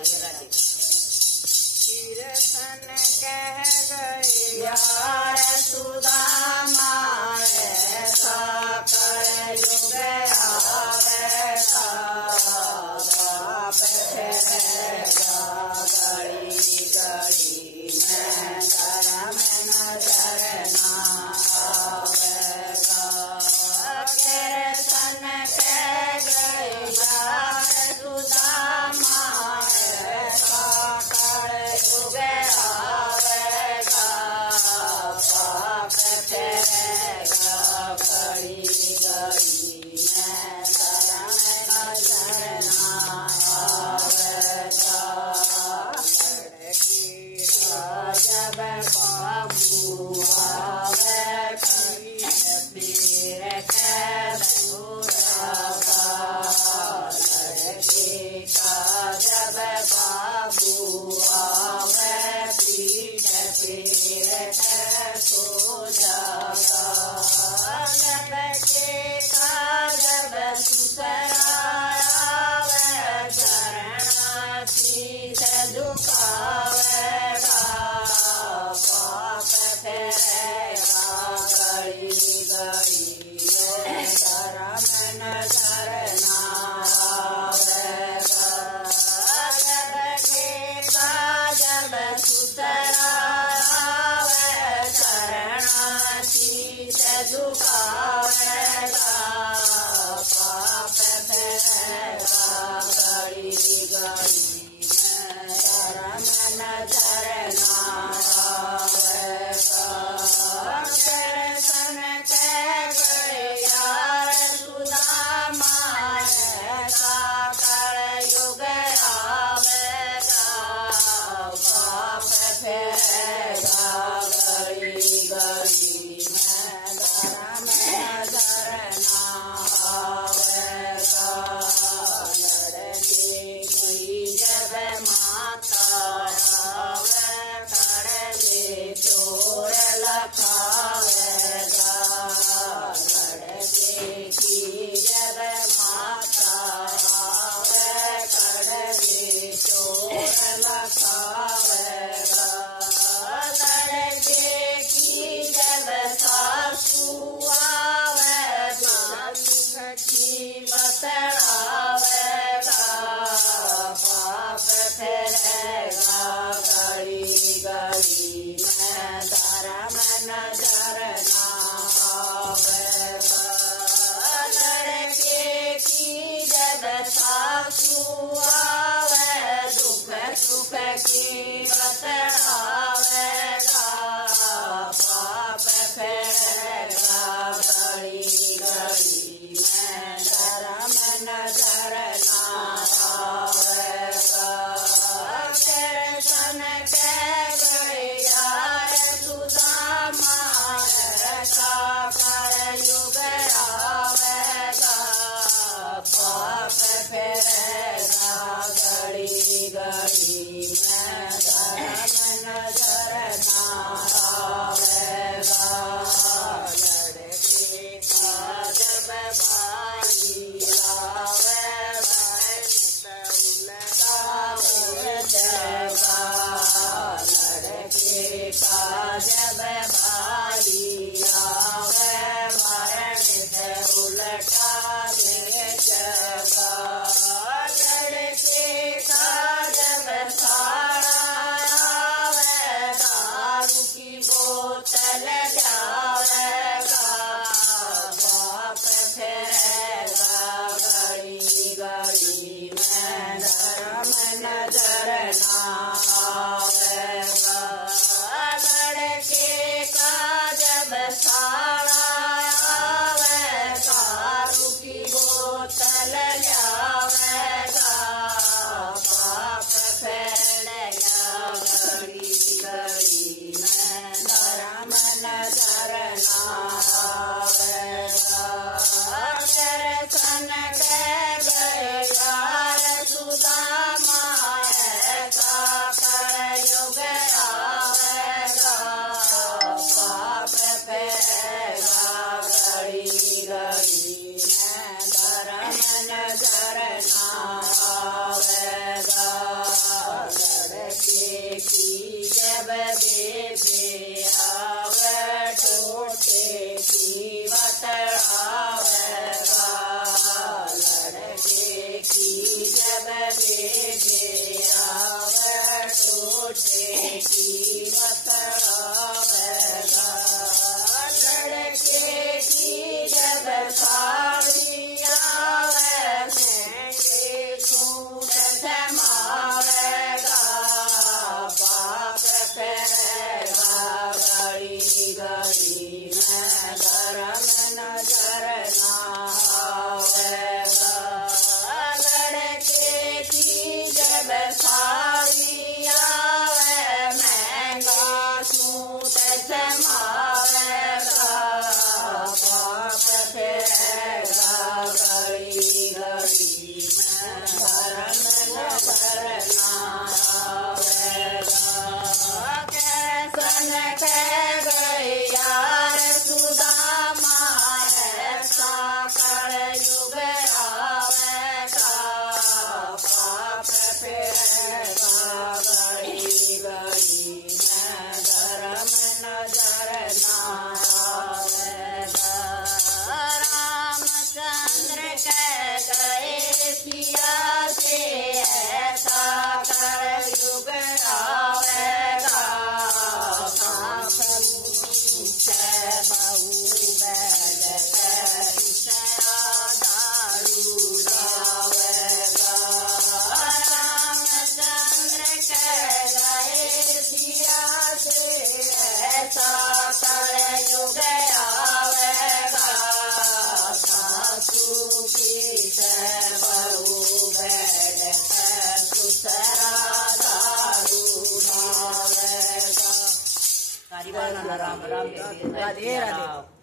कृष्ण कह गए यार सुदामा ऐसा कलयुग आवेगा, पाप फेरेगा गली गली में, धर्म नजर ना आवेगा। कृष्ण कह गए यार सुदामा ऐसा कलयुग आवेगा, पाप फेरेगा गली गली में, धर्म नजर ना आवेगा। लड़की का जब बाबू आवे पीर के बुरावा, लड़की का जब बाबू आवे पीर के सोजागा, लड़के का जब सुसराया चरण शीश झुकावेगा, पाप फेरेगा गली गली में, धर्म नजर ना आवेगा। लड़के का जब सुसराया चरण शीश झुकावेगा, पाप फेरेगा गली गली में, धर्म नजर ना आवेगा। कृष्ण कह कलयुग आवेगा सासू की बहू बैठ सुतरा दारू नावेगा। राम राम राधे राधे।